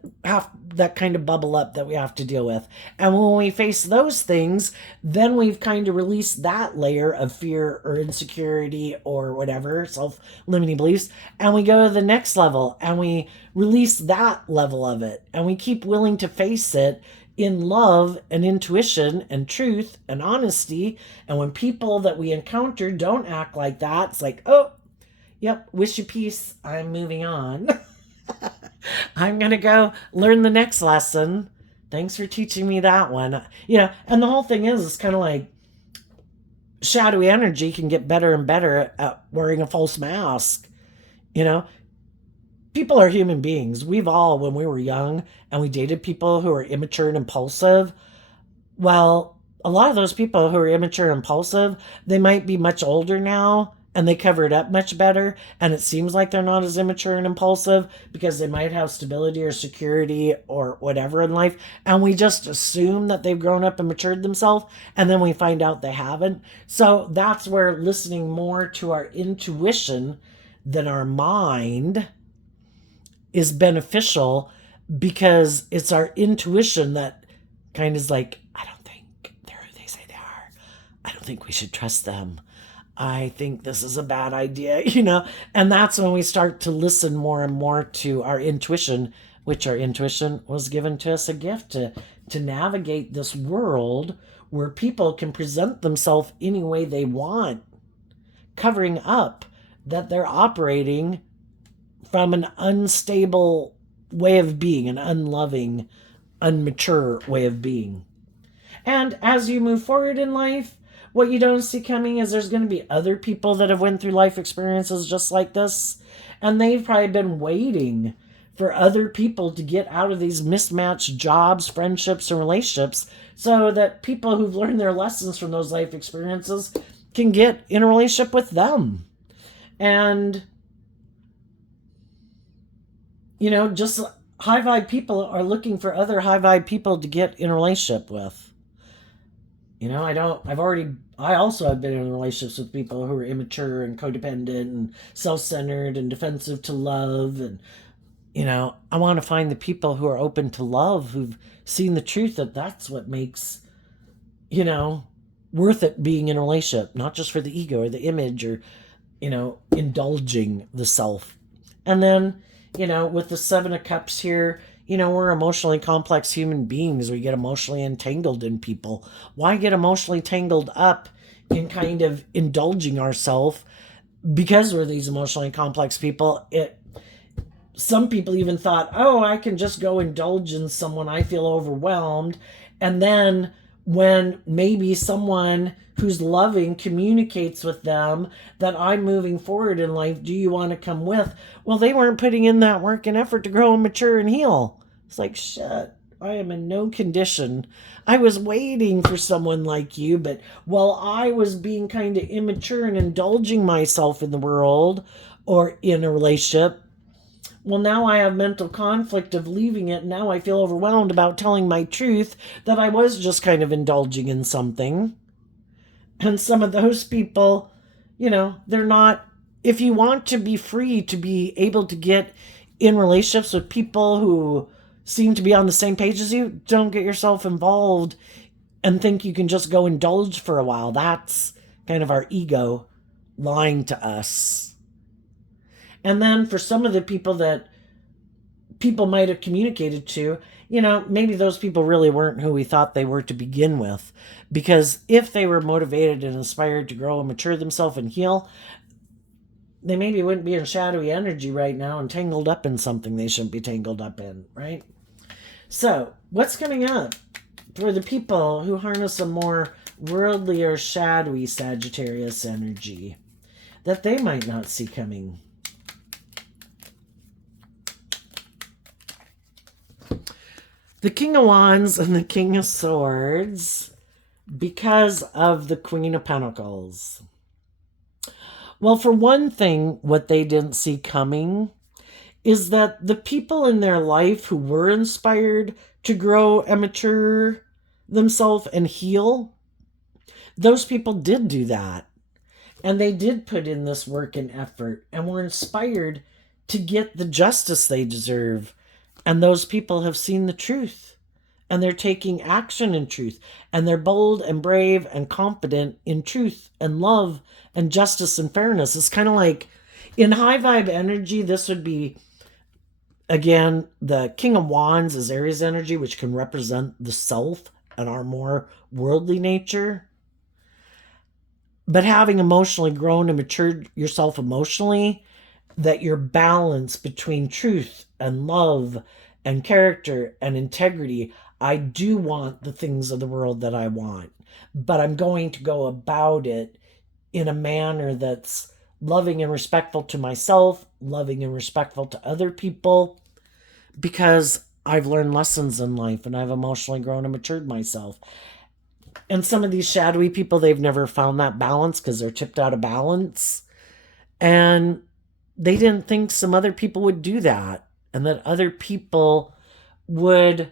kind of bubble up that we have to deal with. And when we face those things, then we've kind of released that layer of fear or insecurity or whatever, self-limiting beliefs, and we go to the next level and we release that level of it, and we keep willing to face it in love and intuition and truth and honesty. And when people that we encounter don't act like that, it's like, oh, yep, wish you peace, I'm moving on. I'm going to go learn the next lesson. Thanks for teaching me that one. And the whole thing is, it's kind of like shadowy energy can get better and better at wearing a false mask. People are human beings. We've all, when we were young and we dated people who are immature and impulsive, well, a lot of those people who are immature and impulsive, they might be much older now and they cover it up much better, and it seems like they're not as immature and impulsive because they might have stability or security or whatever in life, and we just assume that they've grown up and matured themselves, and then we find out they haven't. So that's where listening more to our intuition than our mind is beneficial, because it's our intuition that kind of is like, I don't think they're who they say they are. I don't think we should trust them. I think this is a bad idea, and that's when we start to listen more and more to our intuition, which our intuition was given to us a gift to navigate this world where people can present themselves any way they want, covering up that they're operating from an unstable way of being, an unloving, immature way of being. And as you move forward in life, what you don't see coming is there's going to be other people that have went through life experiences just like this, and they've probably been waiting for other people to get out of these mismatched jobs, friendships, and relationships, so that people who've learned their lessons from those life experiences can get in a relationship with them. And just high vibe people are looking for other high vibe people to get in a relationship with. I also have been in relationships with people who are immature and codependent and self-centered and defensive to love. And, I want to find the people who are open to love, who've seen the truth that that's what makes, worth it being in a relationship, not just for the ego or the image or, indulging the self. And then, with the Seven of Cups here, we're emotionally complex human beings. We get emotionally entangled in people. Why get emotionally tangled up in kind of indulging ourselves? Because we're these emotionally complex people, some people even thought, oh, I can just go indulge in someone I feel overwhelmed. And then when maybe someone who's loving communicates with them that I'm moving forward in life, do you want to come with? Well, they weren't putting in that work and effort to grow and mature and heal. It's like, shit, I am in no condition. I was waiting for someone like you, but while I was being kind of immature and indulging myself in the world or in a relationship, well, now I have mental conflict of leaving it. Now I feel overwhelmed about telling my truth that I was just kind of indulging in something. And some of those people, they're not, if you want to be free to be able to get in relationships with people who seem to be on the same page as you, don't get yourself involved and think you can just go indulge for a while. That's kind of our ego lying to us. And then for some of the people that people might have communicated to, maybe those people really weren't who we thought they were to begin with. Because if they were motivated and inspired to grow and mature themselves and heal, they maybe wouldn't be in shadowy energy right now and tangled up in something they shouldn't be tangled up in, right? So, what's coming up for the people who harness a more worldly or shadowy Sagittarius energy that they might not see coming? The King of Wands and the King of Swords because of the Queen of Pentacles. Well, for one thing, what they didn't see coming is that the people in their life who were inspired to grow and mature themselves and heal, those people did do that. And they did put in this work and effort and were inspired to get the justice they deserve. And those people have seen the truth. And they're taking action in truth. And they're bold and brave and confident in truth and love and justice and fairness. It's kind of like in high vibe energy, this would be, again, the King of Wands is Aries energy, which can represent the self and our more worldly nature. But having emotionally grown and matured yourself emotionally, that you're balanced between truth and love and character and integrity. I do want the things of the world that I want, but I'm going to go about it in a manner that's loving and respectful to myself, loving and respectful to other people, because I've learned lessons in life and I've emotionally grown and matured myself. And some of these shadowy people, they've never found that balance because they're tipped out of balance. And they didn't think some other people would do that and that other people would,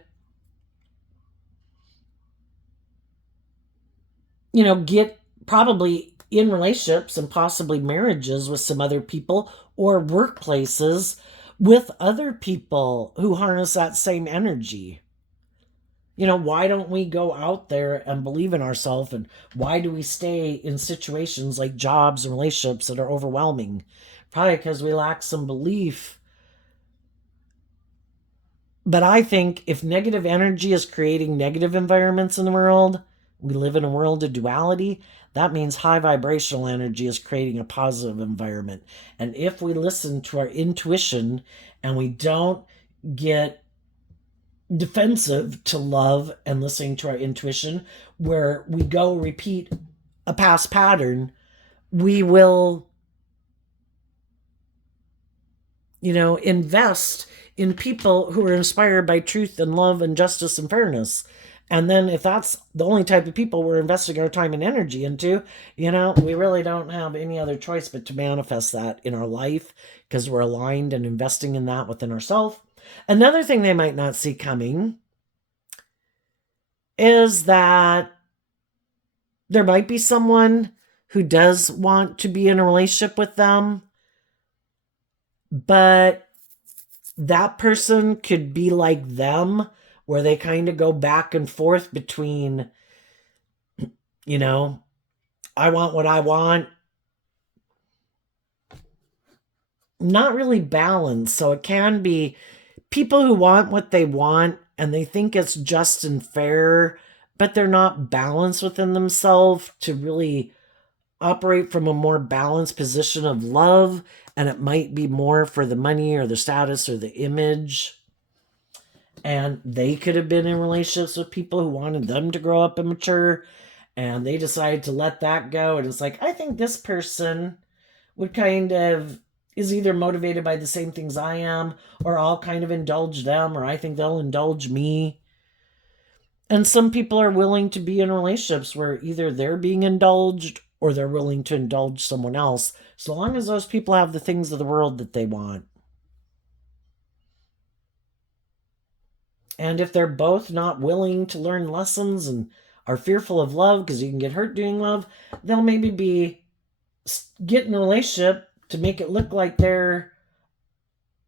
get probably in relationships and possibly marriages with some other people or workplaces with other people who harness that same energy. Why don't we go out there and believe in ourselves? And why do we stay in situations like jobs and relationships that are overwhelming? Probably because we lack some belief. But I think if negative energy is creating negative environments in the world, we live in a world of duality. That means high vibrational energy is creating a positive environment. And if we listen to our intuition and we don't get defensive to love and listening to our intuition, where we go repeat a past pattern, we will, invest in people who are inspired by truth and love and justice and fairness. And then if that's the only type of people we're investing our time and energy into, we really don't have any other choice but to manifest that in our life because we're aligned and investing in that within ourselves. Another thing they might not see coming is that there might be someone who does want to be in a relationship with them, but that person could be like them, where they kind of go back and forth between, I want what I want, not really balanced. So it can be people who want what they want and they think it's just and fair, but they're not balanced within themselves to really operate from a more balanced position of love. And it might be more for the money or the status or the image. And they could have been in relationships with people who wanted them to grow up immature, and they decided to let that go. And it's like, I think this person would kind of is either motivated by the same things I am, or I'll kind of indulge them, or I think they'll indulge me. And some people are willing to be in relationships where either they're being indulged or they're willing to indulge someone else, so long as those people have the things of the world that they want. And if they're both not willing to learn lessons and are fearful of love because you can get hurt doing love, they'll maybe be get in a relationship to make it look like they're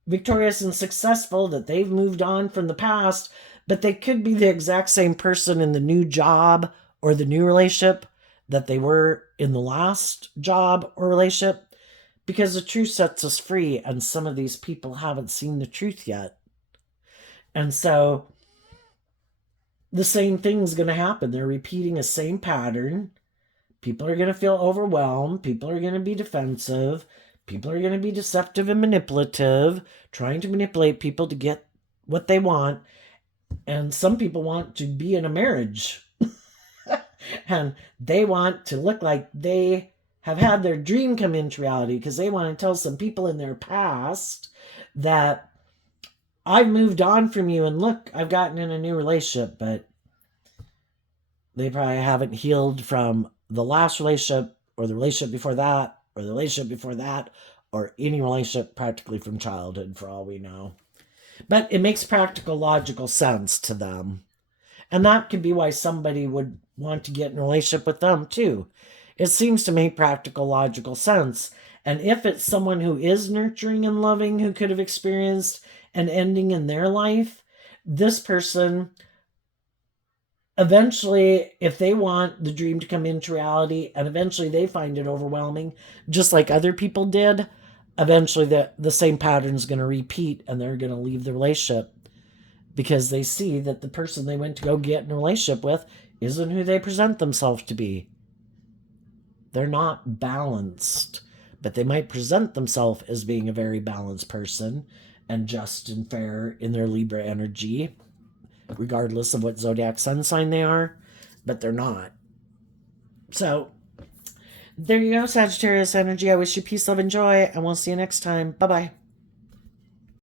victorious and successful, that they've moved on from the past, but they could be the exact same person in the new job or the new relationship that they were in the last job or relationship, because the truth sets us free, and some of these people haven't seen the truth yet. And so the same thing's going to happen. They're repeating a same pattern. People are going to feel overwhelmed. People are going to be defensive. People are going to be deceptive and manipulative, trying to manipulate people to get what they want. And some people want to be in a marriage. And they want to look like they have had their dream come into reality, because they want to tell some people in their past that I've moved on from you, and look, I've gotten in a new relationship. But they probably haven't healed from the last relationship, or the relationship before that, or the relationship before that, or any relationship practically from childhood, for all we know. But it makes practical, logical sense to them. And that could be why somebody would want to get in a relationship with them too. It seems to make practical, logical sense. And if it's someone who is nurturing and loving, who could have experienced an ending in their life, this person, eventually, if they want the dream to come into reality, and eventually they find it overwhelming, just like other people did, eventually the same pattern is going to repeat, and they're going to leave the relationship, because they see that the person they went to go get in a relationship with isn't who they present themselves to be. They're not balanced, but they might present themselves as being a very balanced person and just and fair in their Libra energy, regardless of what zodiac sun sign they are, but they're not. So there you go, Sagittarius energy. I wish you peace, love, and joy, and we'll see you next time. Bye-bye.